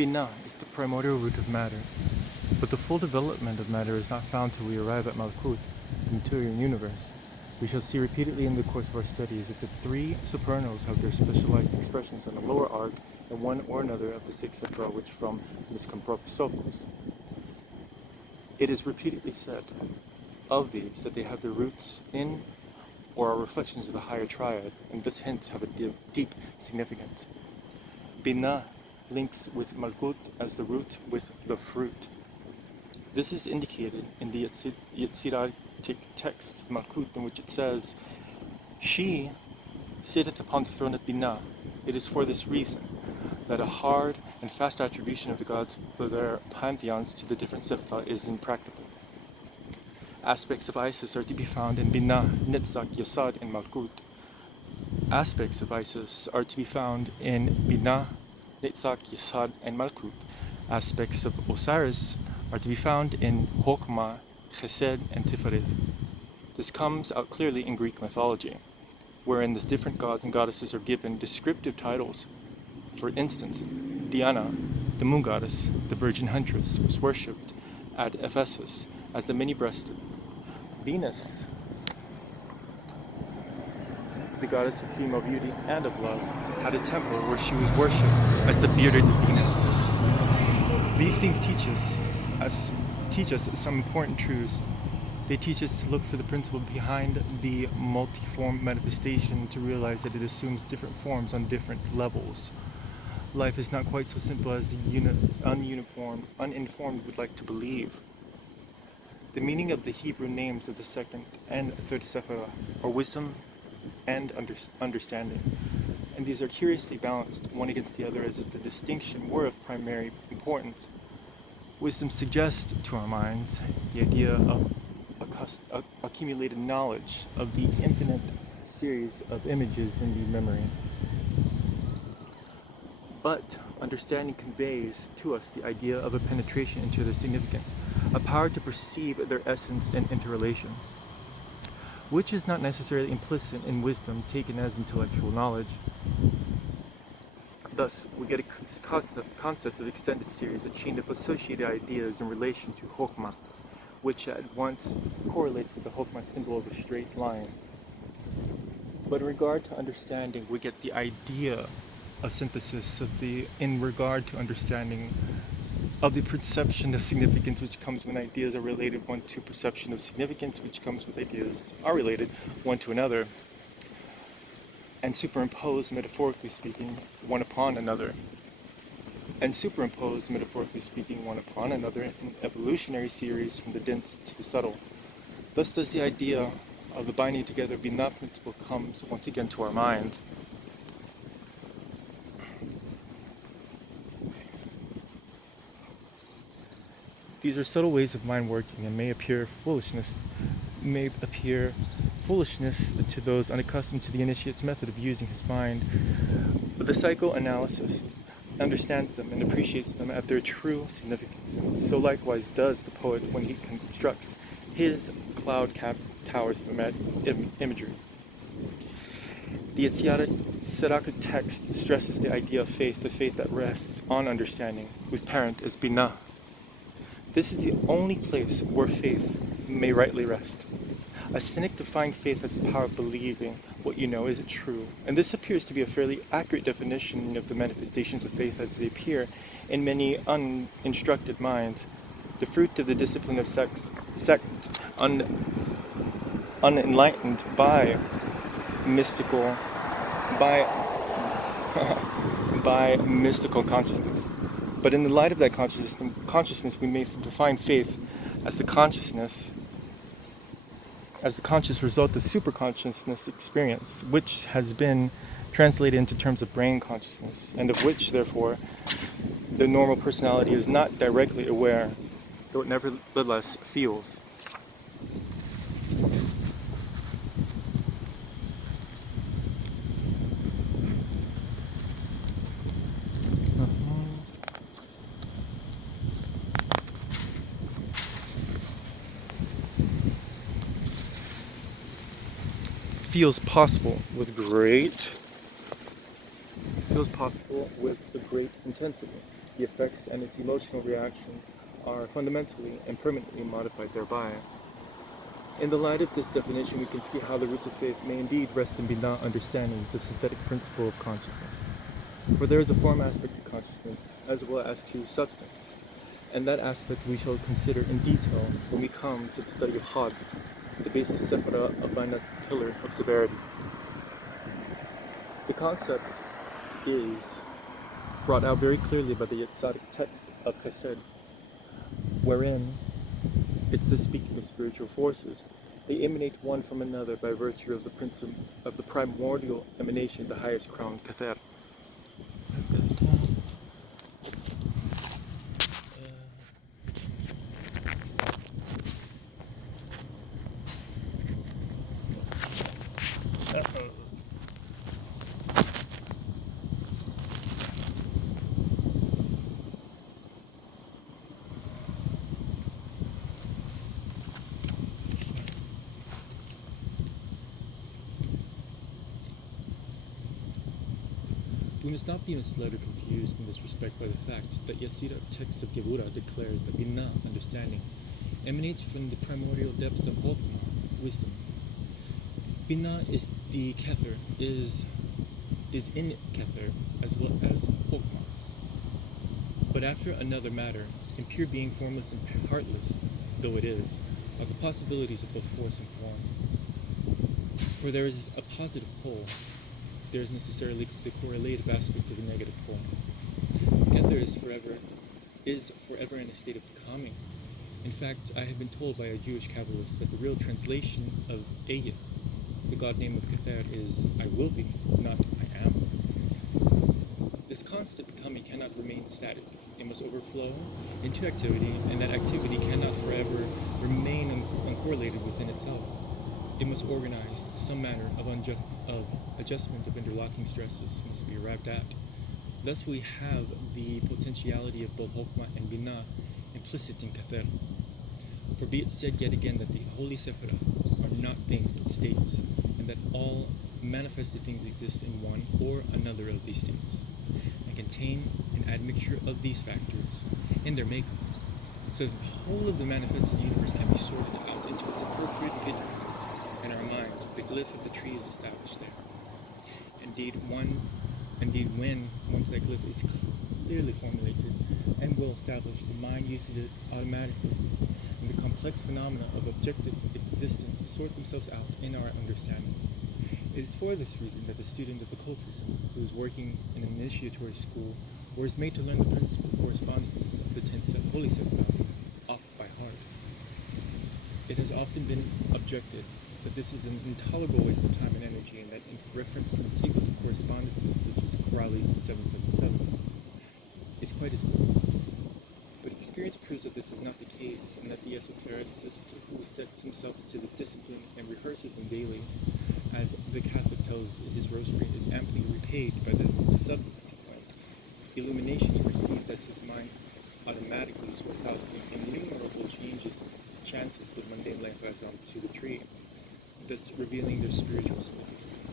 Binah is the primordial root of matter, but the full development of matter is not found till we arrive at Malkut, the material universe. We shall see repeatedly in the course of our studies that the three supernals have their specialized expressions in the lower arc and one or another of the six Sephiroth which from Miscanthropos. It is repeatedly said of these that they have their roots in or are reflections of the higher triad, and thus hence have a deep significance. Binah links with Malkut as the root with the fruit. This is indicated in the Yetziratic text Malkut, in which it says, "She sitteth upon the throne of Binah." It is for this reason that a hard and fast attribution of the gods for their pantheons to the different Sephiroth is impractical. Aspects of Isis are to be found in Binah, Nitzak, Yesod, and Malkut. Aspects of Isis are to be found in Binah, Nitzak, Yesod, and Malkut. Aspects of Osiris are to be found in Hokmah, Chesed, and Tifereth. This comes out clearly in Greek mythology, wherein the different gods and goddesses are given descriptive titles. For instance, Diana, the moon goddess, the virgin huntress, was worshipped at Ephesus as the many-breasted. Venus, the goddess of female beauty and of love, had a temple where she was worshipped as the bearded Venus. These things teach us some important truths. They teach us to look for the principle behind the multiform manifestation, to realize that it assumes different forms on different levels. Life is not quite so simple as the uninformed would like to believe. The meaning of the Hebrew names of the second and third Sephiroth are wisdom and understanding, and these are curiously balanced one against the other as if the distinction were of primary importance. Wisdom suggests to our minds the idea of accumulated knowledge of the infinite series of images in the memory. But understanding conveys to us the idea of a penetration into their significance, a power to perceive their essence and interrelation, which is not necessarily implicit in wisdom taken as intellectual knowledge. Thus, we get a concept of extended series, a chain of associated ideas in relation to Hokmah, which at once correlates with the Hokmah symbol of a straight line. But in regard to understanding, we get the idea of synthesis in regard to understanding of the perception of significance, which comes when ideas are related one to perception of significance, which comes with ideas are related one to another, and superimpose, metaphorically speaking, one upon another. And superimpose, metaphorically speaking, one upon another in evolutionary series from the dense to the subtle. Thus does the idea of the binding together Binah principle comes once again to our minds. These are subtle ways of mind working and may appear foolishness to those unaccustomed to the initiate's method of using his mind. But the psychoanalyst understands them and appreciates them at their true significance, and so likewise does the poet when he constructs his cloud-capped towers of imagery. The Yetziratic text stresses the idea of faith, the faith that rests on understanding, whose parent is Binah. This is the only place where faith may rightly rest. A cynic defines faith as the power of believing what you know is true, and this appears to be a fairly accurate definition of the manifestations of faith as they appear in many uninstructed minds. The fruit of the discipline of sect unenlightened by mystical consciousness. But in the light of that consciousness, we may define faith as the conscious result of superconsciousness experience, which has been translated into terms of brain consciousness, and of which, therefore, the normal personality is not directly aware, though it nevertheless feels. Feels possible with great intensity. the effects and its emotional reactions are fundamentally and permanently modified thereby. In the light of this definition, we can see how the roots of faith may indeed rest in Binah understanding the synthetic principle of consciousness. For there is a form aspect to consciousness as well as to substance, and that aspect we shall consider in detail when we come to the study of Had, the base of Sephiroth of Binah's pillar of severity. The concept is brought out very clearly by the exotic text of Chesed, wherein it says, speaking of spiritual forces, they emanate one from another by virtue of the primordial emanation, the highest crown, Kather. We must not be misled or confused in this respect by the fact that Yasira text of Gevura declares that Binah, understanding, emanates from the primordial depths of Hokmah, wisdom. Binah is the Kether, is in Kether as well as Hokmah. But after another matter, in pure being, formless and heartless though it is, are the possibilities of both force and form. For there is a positive pole, there is necessarily the correlative aspect of a negative pole. Kether is forever in a state of becoming. In fact, I have been told by a Jewish Kabbalist that the real translation of Ehyeh, the god name of Kether, is I will be, not I am. This constant becoming cannot remain static. It must overflow into activity, and that activity cannot forever remain uncorrelated within itself. It must organize some manner of adjustment of interlocking stresses must be arrived at. Thus we have the potentiality of both Hokmah and Binah implicit in Kether. For be it said yet again that the holy Sephiroth are not things but states, and that all manifested things exist in one or another of these states, and contain an admixture of these factors in their makeup, so that the whole of the manifested universe can be sorted out into its appropriate pinpoint in our mind. The glyph of the tree is established there. Indeed, when once that glyph is clearly formulated and well established, the mind uses it automatically, and the complex phenomena of objective existence sort themselves out in our understanding. It is for this reason that the student of occultism, who is working in an initiatory school, or is made to learn the principal correspondences of the 10 holy Sephiroth off by heart, it has often been objected that this is an intolerable waste of time and energy, and that in reference to the tables of correspondences such as Corrales 777 is quite as good. But experience proves that this is not the case, and that the esotericist who sets himself to this discipline and rehearses them daily, as the Catholic tells his rosary, is amply repaid by the subsequent illumination he receives as his mind automatically sorts out the innumerable chances of mundane life as onto the tree, thus revealing their spiritual significance.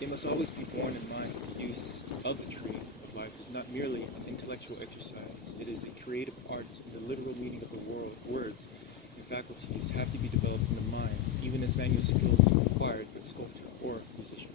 It must always be borne in mind that the use of the tree of life is not merely an intellectual exercise, it is a creative art, and the literal meaning of the words and faculties have to be developed in the mind, even as manual skills are required by sculptor or musician.